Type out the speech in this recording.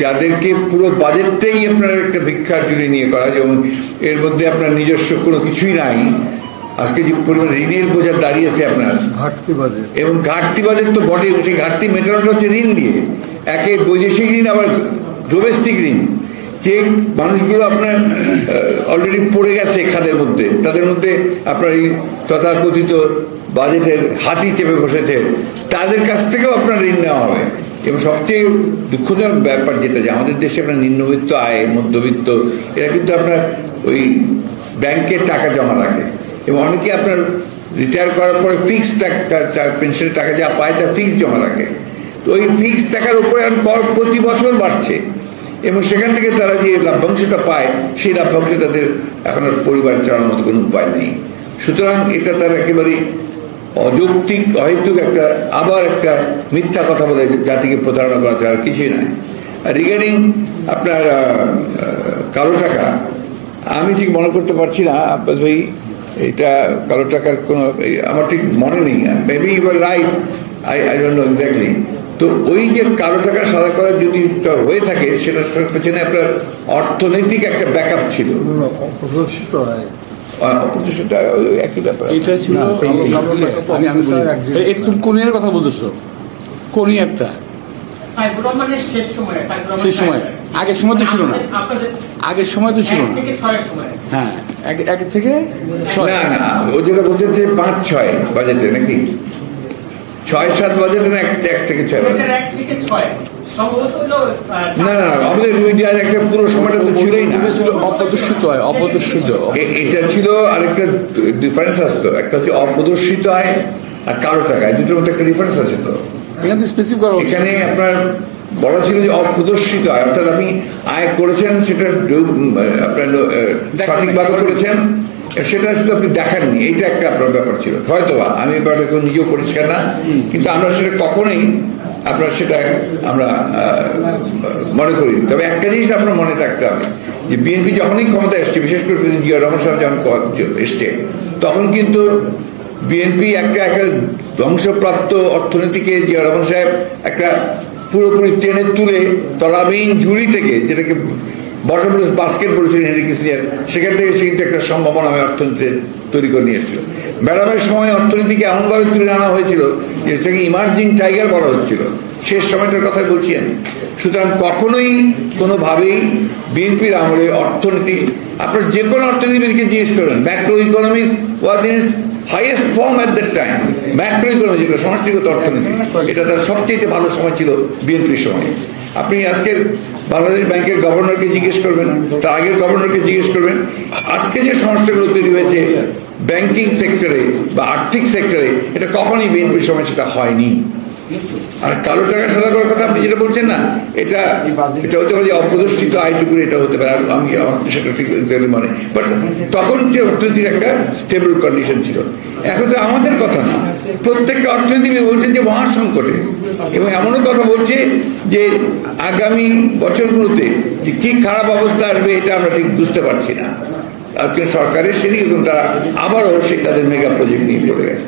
যাদেরকে পুরো বাজেটটাই আপনার একটা ভিক্ষার জন্য নিয়ে করা, যেমন এর মধ্যে আপনার নিজস্ব কোনো কিছুই নাই। আজকে যে পরিমাণ ঋণের বোঝা দাঁড়িয়েছে আপনার ঘাটতি বাজেট, এবং ঘাটতি বাজেট তো বটে, সেই ঘাটতি মেটানোটা হচ্ছে ঋণ দিয়ে। একে বৈদেশিক ঋণ, আবার ডোমেস্টিক ঋণ। যে মানুষগুলো আপনার অলরেডি পড়ে গেছে খাদের মধ্যে, তাদের মধ্যে আপনার এই তথাকথিত বাজেটের হাতি চেপে বসেছে, তাদের কাছ থেকেও আপনার ঋণ নেওয়া হবে। এবং সবচেয়ে দুঃখজনক ব্যাপার যেটা, যে আমাদের দেশে আপনার নিম্নবিত্ত আয়, মধ্যবিত্ত, এরা কিন্তু আপনার ওই ব্যাংকের টাকা জমা রাখে, এবং অনেকে আপনার রিটায়ার করার পরে ফিক্সড পেনশনের টাকা যা পায় তা ফিক্সড জমা রাখে। তো ওই ফিক্সড টাকার উপরে কর প্রতি বছর বাড়ছে, এবং সেখান থেকে তারা যে লাভ্যাংশটা পায়, সেই লাভ্যাংশ তাদের এখন আর পরিবার চালানোর মতো কোনো উপায় নেই। সুতরাং এটা তার একেবারেই অযৌক্তিক, অহেতুক একটা আবার একটা মিথ্যা কথা বলে জাতিকে প্রতারণা করা ছাড়া আর কিছুই নয়। রিগার্ডিং আপনার কালো টাকা, আমি ঠিক মনে করতে পারছি না আব্বাস ভাই, এটা কালো টাকার কোনো আমার ঠিক মনে নেই। Maybe you are right, I don't know exactly. তো ওই যে কালো টাকা সাদা করা যদি হয়ে থাকে, সেটার পেছনে আপনার অর্থনৈতিক একটা ব্যাকআপ ছিল। অপ্রদর্শিত আয়, একই ব্যাপার। এটা ছিল একটু কোনিয়ার কথা বলতেছো, কোনিয়ারটা শেষ সময়, আগের সময় তো ছিল না, আগের সময় তো ছিল না। হ্যাঁ, এক থেকে না না, ও যেটা বলছে যে 5-6 বাজেটে নাকি 6-7 বাজেটে না, 1 থেকে 6 না না, আমাদের একটা পুরো সময়টা তো ছিলই না, অপ্রদর্শিত হয়, অপ্রদর্শিত। এটা ছিল আরেকটা ডিফারেন্স আসতো, একটা হচ্ছে অপ্রদর্শিত আয় আর কালো টাকা, দুটোর মধ্যে একটা ডিফারেন্স আছে। তো এখানে আপনার বলা ছিল যে অপ্রদর্শিত আয়, অর্থাৎ আপনি আয় করেছেন, সেটা আপনার সঠিকভাবে করেছেন, সেটা শুধু আপনি দেখাননি, এইটা একটা আপনার ব্যাপার ছিল। হয়তোবা আমি ব্যাপারটা নিজেও পরিষ্কার না, কিন্তু আমরা সেটা কখনোই আপনার সেটা আমরা মনে করি। তবে একটা জিনিস আপনার মনে থাকতে হবে, যে বিএনপি যখনই ক্ষমতা এসছে, বিশেষ করে প্রেসিডেন্ট জিয়া রহমান সাহেব যখন এসছে, তখন কিন্তু বিএনপি একটা ধ্বংসপ্রাপ্ত অর্থনীতিকে জিয়া রহমান সাহেব একটা পুরোপুরি টেনে তুলে তলাবিহীন ঝুড়ি থেকে, যেটাকে বটমলেস বাস্কেট বলেছিলেন হেনরি কিসিঞ্জার, সেখান থেকে সে কিন্তু একটা সম্ভাবনাময় অর্থনীতি তৈরি করে নিয়ে এসেছিল। ম্যাডামের সময় অর্থনীতিকে এমনভাবে তুলে আনা হয়েছিল যে সেটাকে ইমার্জিং টাইগার বলা হচ্ছিল, শেষ সময়টার কথাই বলছি আমি। সুতরাং কখনোই কোনোভাবেই বিএনপির আমলে অর্থনীতি, আপনার যে কোনো অর্থনীতিবিদকে জিজ্ঞেস করেন, macroeconomics was in its highest form at that time. Macro economy, যেটা সমষ্টিগত অর্থনীতি, এটা তার সবচেয়ে ভালো সময় ছিল বিএনপির সময়। আপনি আজকের বাংলাদেশ ব্যাংকের গভর্নরকে জিজ্ঞেস করবেন, তার আগের গভর্নরকে জিজ্ঞেস করবেন, আজকে যে সমস্যাগুলো তৈরি হয়েছে ব্যাংকিং সেক্টরে বা আর্থিক সেক্টরে, এটা কখনই বিএনপির সময় সেটা হয়নি। আর কালো টাকা সাদা করার কথা আপনি যেটা বলছেন না, এটা হতে পারে অপ্রদর্শিত আয়টুকু, এটা হতে পারে, আমি আমার সেটা ঠিক মনে, বাট তখন যে অর্থনীতির একটা স্টেবল কন্ডিশন ছিল। এখন তো আমাদের কথা না, প্রত্যেকটা অর্থনীতিবিদ বলছেন যে মহাসংকটে, এবং এমনও কথা বলছে যে আগামী বছরগুলোতে যে কি খারাপ অবস্থা আসবে, এটা আমরা ঠিক বুঝতে পারছি না। আর সরকারের সেদিকে তারা আবারও তাদের মেগা প্রজেক্ট নিয়ে পড়ে গেছে।